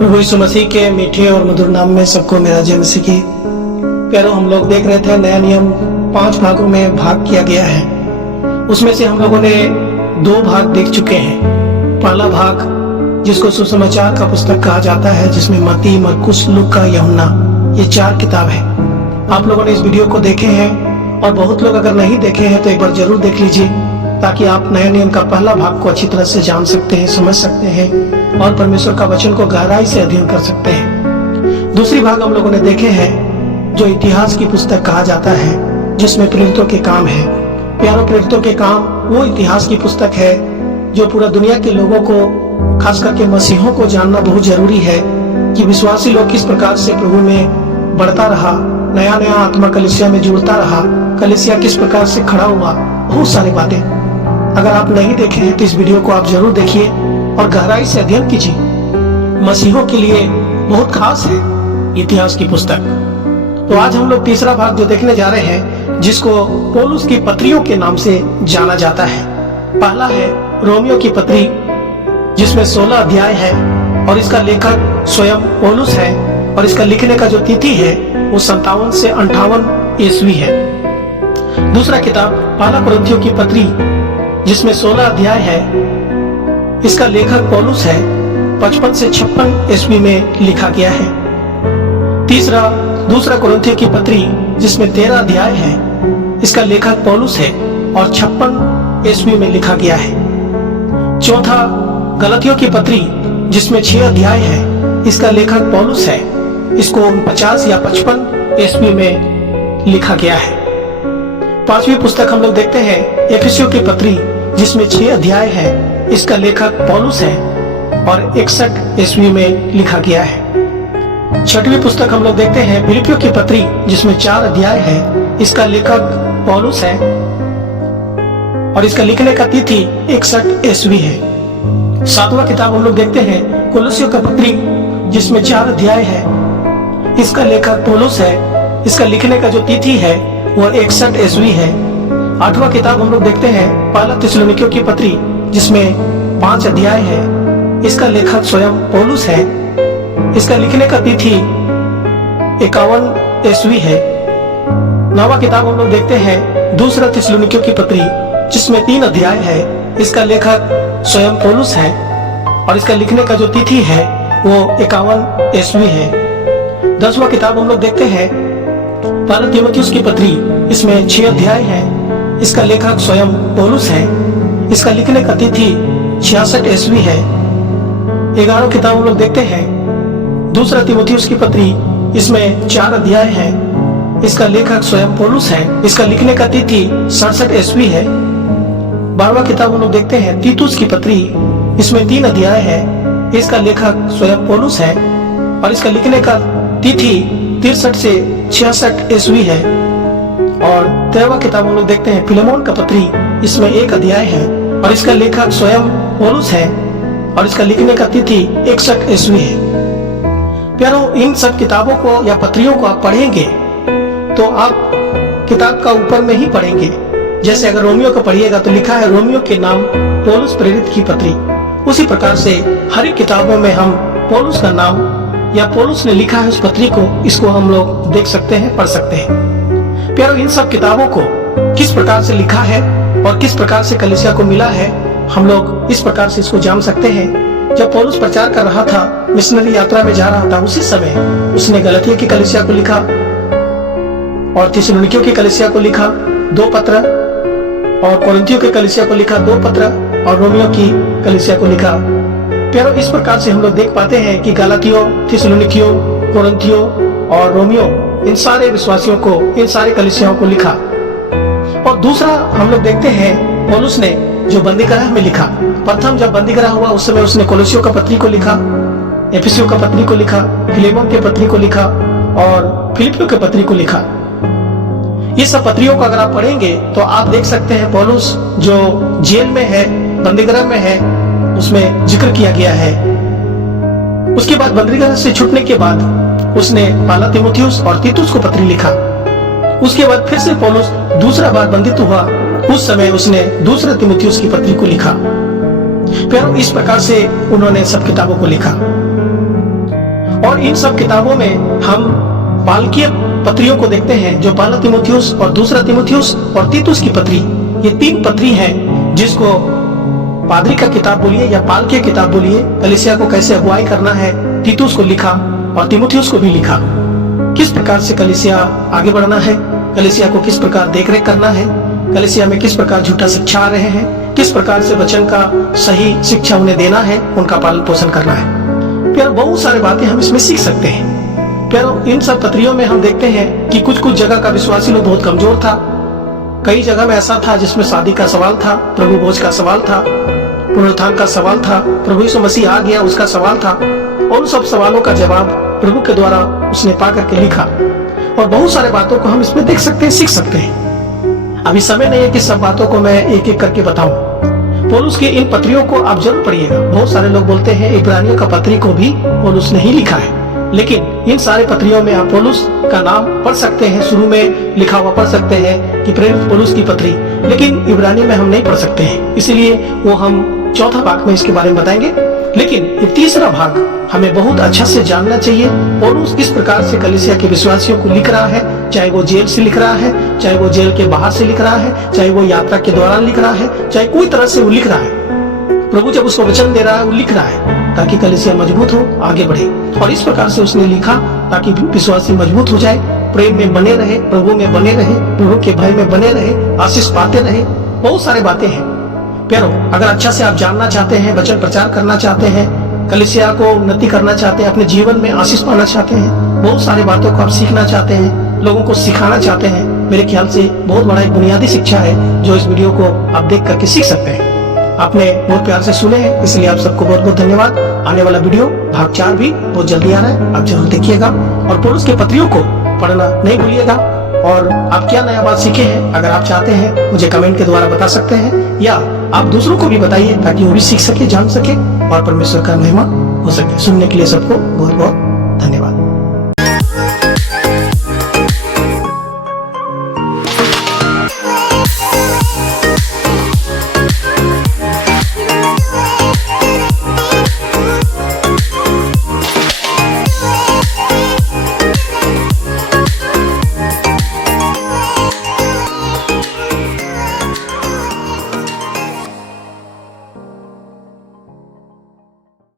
प्रभु यीशु मसीह के मीठे और मधुर नाम में सबको मेरा जय मसीह की। प्यारो, हम लोग देख रहे थे नया नियम 5 भागों में भाग किया गया है। उसमें से हम लोगों ने 2 भाग देख चुके हैं। पहला भाग जिसको सुसमाचार का पुस्तक कहा जाता है, जिसमें मत्ती, मरकुस, लूका, यूहन्ना ये 4 किताब है। आप लोगों ने इस वीडियो को देखे हैं और बहुत लोग अगर नहीं देखे हैं तो एक बार जरूर देख लीजिए, ताकि आप नया नियम का पहला भाग को अच्छी तरह से जान सकते हैं, समझ सकते हैं और परमेश्वर का वचन को गहराई से अध्ययन कर सकते हैं। दूसरी भाग हम लोगों ने देखे हैं जो इतिहास की पुस्तक कहा जाता है, जिसमें प्रेरितों के काम है। प्यारों, प्रेरितों के काम वो इतिहास की पुस्तक है जो पूरा दुनिया के लोगों को, खास करके मसीहों को जानना बहुत जरूरी है कि विश्वासी लोग किस प्रकार से प्रभु में बढ़ता रहा, नया नया आत्मा कलीसिया में जुड़ता रहा, कलीसिया किस प्रकार से खड़ा हुआ, बहुत सारी बातें। अगर आप नहीं देखे हैं तो इस वीडियो को आप जरूर देखिए और गहराई से अध्ययन कीजिए। मसीहों के लिए बहुत खास है इतिहास की पुस्तक। तो आज हम लोग तीसरा भाग जो देखने जा रहे हैं, जिसको पौलुस की पत्रियों के नाम से जाना जाता है। पहला है रोमियो की पत्री, जिसमें 16 अध्याय है और इसका लेखक स्वयं पौलुस है और इसका लिखने का जो तिथि है वो 57 से 58 ईस्वी है। दूसरा किताब पहला कुरिन्थियों की पत्री, जिसमें 16 अध्याय है, इसका लेखक पौलुस है, 55 से 56 ईस्वी में लिखा गया है। तीसरा दूसरा कुरिन्थियों की पत्री, जिसमें 13 अध्याय है, इसका लेखक पौलुस है और 56 ईस्वी में लिखा गया है। चौथा गलातियों की पत्री, जिसमें 6 अध्याय है, इसका लेखक पौलुस है, इसको 50 या 55 ईस्वी में लिखा गया है। पांचवी पुस्तक हम लोग देखते हैं एफिसियों की पत्री, जिसमें 6 अध्याय है, इसका लेखक पौलुस है और 61 ईस्वी में लिखा गया है। छठवीं पुस्तक हम लोग देखते हैं फिलिपियों की पत्री, जिसमें 4 अध्याय है, इसका लेखक पौलुस है और इसका लिखने का तिथि 61 ईस्वी है। सातवां किताब हम लोग देखते हैं कोलोसियों का पत्री, जिसमें 4 अध्याय है, इसका लेखक पौलुस है, इसका लिखने का जो तिथि है वो 61 ईस्वी है। आठवां किताब हम लोग देखते हैं पहला थिस्सलुनीकियों की पत्री, जिसमें 5 अध्याय है, इसका लेखक स्वयं पौलुस है, इसका लिखने का तिथि 51 ईस्वी है। 9वां किताब हम लोग देखते हैं दूसरा थिस्सलुनीकियों की पत्री, जिसमें 3 अध्याय है, इसका लेखक स्वयं पौलुस है और इसका लिखने का जो तिथि है वो 51 ईस्वी है। 10वां किताब हम लोग देखते हैं पहला तीमुथियुस की पत्री, इसमें 6 अध्याय है, इसका लेखक स्वयं पौलुस है, इसका लिखने का तिथि 66 ईस्वी है। 11वां किताब हम लोग देखते हैं दूसरा तीमुथियुस की पत्री, इसमें 4 अध्याय है, इसका लेखक स्वयं पौलुस है, इसका लिखने का तिथि 67 ईस्वी है। 12वां किताब हम लोग देखते हैं तीतुस की पत्री, इसमें 3 अध्याय है, इसका लेखक स्वयं पौलुस है और इसका लिखने का तिथि 63 से 66 ईस्वी है। और 13वां किताब हम लोग देखते हैं फिलेमोन का पत्री, इसमें 1 अध्याय है और इसका लेखक स्वयं पौलुस है और इसका लिखने का तिथि 61 ईस्वी है। प्यारों, इन सब किताबों को या पत्रियों को आप पढ़ेंगे तो आप किताब का ऊपर में ही पढ़ेंगे। जैसे अगर रोमियो को पढ़िएगा तो लिखा है रोमियो के नाम पौलुस प्रेरित की पत्री, उसी प्रकार से हर एक किताबों में हम पौलुस का नाम या पौलुस ने लिखा है उस पत्री को, इसको हम लोग देख सकते हैं, पढ़ सकते हैं। प्यारों, इन सब किताबों को किस प्रकार से लिखा है और किस प्रकार से कलीसिया को मिला है, हम लोग इस प्रकार से इसको जान सकते हैं। जब पौलुस प्रचार कर रहा था, मिशनरी यात्रा में जा रहा था, उसी समय उसने गलातिया की कलीसिया को लिखा और थिस्सलुनीकियों की कलीसिया को लिखा 2 पत्र और कोरिन्थियों की कलीसिया को लिखा 2 पत्र और रोमियो की कलीसिया को लिखा। प्यारों, इस प्रकार से हम लोग देख पाते हैं कि गलातियों, थिस्सलुनीकियों, कोरिन्थियों और रोमियो, इन सारे विश्वासियों को, इन सारे कलीसियाओं को लिखा। और दूसरा हम लोग देखते हैं पौलुस ने जो बंदीगृह में लिखा। प्रथम जब बंदीगृह हुआ उस समय उसने कोलोसियों का पत्री को लिखा, एफिसियों का पत्री को लिखा, फिलेमोन के पत्री को लिखा और फिलिपियों के पत्री को लिखा। ये सब पत्रियों को अगर आप पढ़ेंगे तो आप देख सकते हैं पौलुस जो जेल में है, बंदीगृह में है, उसमें जिक्र किया गया है। उसके बाद बंदीगृह से छूटने के बाद उसने पहला तीमुथियुस और तीतुस को पत्री लिखा। उसके बाद फिर से पौलुस दूसरा बार बंदित हुआ, उस समय उसने दूसरा तीमुथियुस की पत्री को लिखा। प्यारों, इस प्रकार से उन्होंने सब किताबों को लिखा। और इन सब किताबों में हम पालकीय पत्रियों को देखते हैं, जो पहला तीमुथियुस और दूसरा तीमुथियुस और तीतुस की पत्री, ये 3 पत्री हैं जिसको पादरी का किताब बोलिए या पालकीय किताब बोलिए। कलीसिया को कैसे अगुवाई करना है तीतुस को लिखा और तीमुथियुस को भी लिखा। किस प्रकार से कलीसिया आगे बढ़ना है, कलीसिया को किस प्रकार देखरेख करना है, कलीसिया में किस प्रकार झूठा शिक्षा आ रहे हैं, किस प्रकार से वचन का सही शिक्षा उन्हें देना है, उनका पालन पोषण करना है। प्यारो बहुत सारी बातें हम इसमें सीख सकते हैं। प्यारो इन सब पत्रियों में हम देखते हैं कि कुछ कुछ जगह का विश्वासी लोग बहुत कमजोर था। कई जगह में ऐसा था जिसमें शादी का सवाल था, प्रभु भोज का सवाल था, पुनरुत्थान का सवाल था, प्रभु यीशु मसीह आ गया उसका सवाल था। और उन सब सवालों का जवाब प्रभु के द्वारा उसने पा करके लिखा। और बहुत सारे बातों को हम इसमें देख सकते हैं, सीख सकते हैं। अभी समय नहीं है कि सब बातों को मैं एक एक करके बताऊं। पौलुस की इन पत्रियों को आप जरूर पढ़िएगा। बहुत सारे लोग बोलते हैं इब्रानियों का पत्री को भी पौलुस ने ही लिखा है, लेकिन इन सारे पत्रियों में आप पौलुस का नाम पढ़ सकते हैं। शुरू में लिखा हुआ पढ़ सकते हैं कि प्रेरित पौलुस की पत्री, लेकिन इब्रानी में हम नहीं पढ़ सकते हैं, इसलिए वो हम चौथा भाग में इसके बारे में बताएंगे। लेकिन ये तीसरा भाग हमें बहुत अच्छा से जानना चाहिए। पौलुस किस प्रकार से कलीसिया के विश्वासियों को लिख रहा है, चाहे वो जेल से लिख रहा है, चाहे वो जेल के बाहर से लिख रहा है, चाहे वो यात्रा के दौरान लिख रहा है, चाहे कोई तरह से वो लिख रहा है। प्रभु जब उसको वचन दे रहा है वो लिख रहा है ताकि कलीसिया मजबूत हो, आगे बढ़े। और इस प्रकार से उसने लिखा ताकि विश्वासी मजबूत हो जाए, प्रेम में बने रहे, प्रभु में बने रहे, प्रभु के भय में बने रहे, आशीष पाते रहे। बहुत सारी बातें हैं। प्यारो अगर अच्छा से आप जानना चाहते हैं, वचन प्रचार करना चाहते हैं, कलीसिया को उन्नति करना चाहते हैं, अपने जीवन में आशीष पाना चाहते हैं, बहुत सारी बातों को आप सीखना चाहते हैं, लोगों को सिखाना चाहते हैं, मेरे ख्याल से बहुत बड़ा एक बुनियादी शिक्षा है जो इस वीडियो को आप देख करके सीख सकते हैं। आपने बहुत प्यार से सुने हैं, इसलिए आप सबको बहुत बहुत धन्यवाद। आने वाला वीडियो भाग 4 भी बहुत जल्दी आ रहा है, आप जरूर देखिएगा। और पौलुस के पत्रियों को पढ़ना नहीं भूलिएगा। और आप क्या नया बात सीखे हैं, अगर आप चाहते हैं मुझे कमेंट के द्वारा बता सकते हैं, या आप दूसरों को भी बताइए ताकि वो भी सीख सके, जान सके और परमेश्वर का महिमा हो सके। सुनने के लिए सबको बहुत बहुत